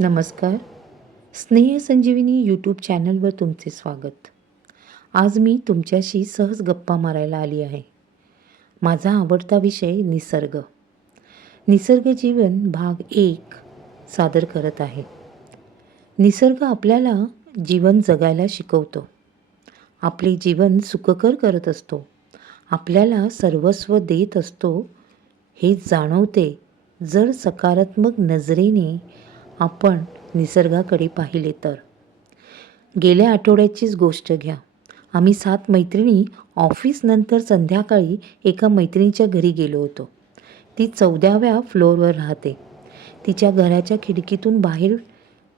नमस्कार. स्नेह संजीवनी यूट्यूब चॅनलवर तुमचे स्वागत. आज मी तुमच्याशी सहज गप्पा मारायला आली आहे. माझा आवडता विषय निसर्ग. निसर्ग जीवन भाग 1 सादर करत आहे. निसर्ग आपल्याला जीवन जगायला शिकवतो. आपले जीवन सुखकर करत असतो. आपल्याला सर्वस्व देत असतो हे जाणवते जर सकारात्मक नजरेने आपण निसर्गाकडे पाहिले तर. गेल्या आठवड्याचीच गोष्ट घ्या. आम्ही 7 मैत्रिणी ऑफिसनंतर संध्याकाळी एका मैत्रिणीच्या घरी गेलो होतो. ती 14व्या फ्लोअरवर राहते. तिच्या घराच्या खिडकीतून बाहेर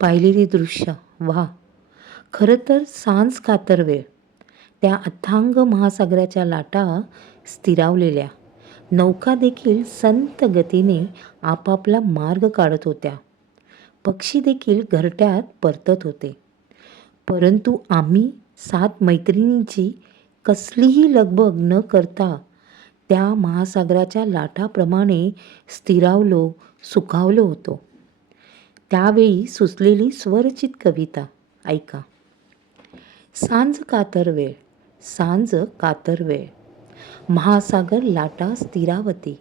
पाहिलेली दृश्य वा, खरं तर सांज कातर वेळ. त्या अथांग महासागराच्या लाटा स्थिरावलेल्या, नौका देखील संत गतीने आपापला मार्ग काढत होत्या. पक्षी देखील घरट्यात परतत होते. परंतु आम्ही 7 मैत्रिणींची कसलीही लगबग न करता त्या महासागराच्या लाटाप्रमाणे स्थिरावलो, सुखावलो होतो. त्यावेळी सुचलेली स्वरचित कविता ऐका. सांज कातर वेळ, सांज कातर वेळ, महासागर लाटा स्थिरावती,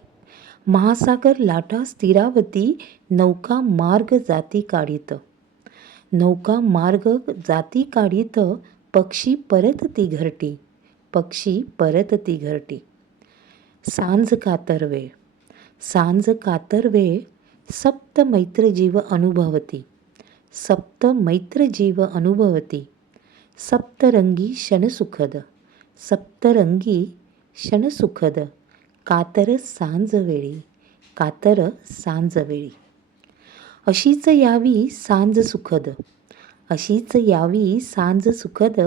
महासागर लाटा स्थिरावती, नौका मार्ग जाती काढीत, नौका मार्ग जाती काढीत, पक्षी परतती घरटी, पक्षी परतती घरटी. सांज कातर वेळ, सांज कातर वेळ, सप्त मैत्र जीव अनुभवती, सप्त मैत्र जीव अनुभवती, सप्तरंगी क्षण सुखद, सप्तरंगी क्षण सुखद, कातर सांज वेळी, कातर सांज वेळी. अशीच यावी सांज सुखद, अशीच यावी सांज सुखद,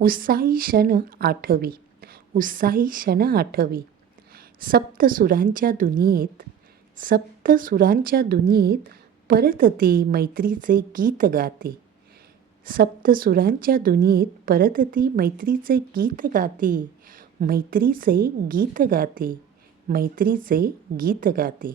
उत्साही क्षण आठवी, उत्साही क्षण आठवी. सप्तसुरांच्या दुनियेत, सप्तसुरांच्या दुनियेत परतती मैत्रीचे गीत गाते, सप्तसुरांच्या दुनियेत परतती मैत्रीचे गीत गाते, मैत्रीचे गीत गाते, मैत्रीचे गीत गाते.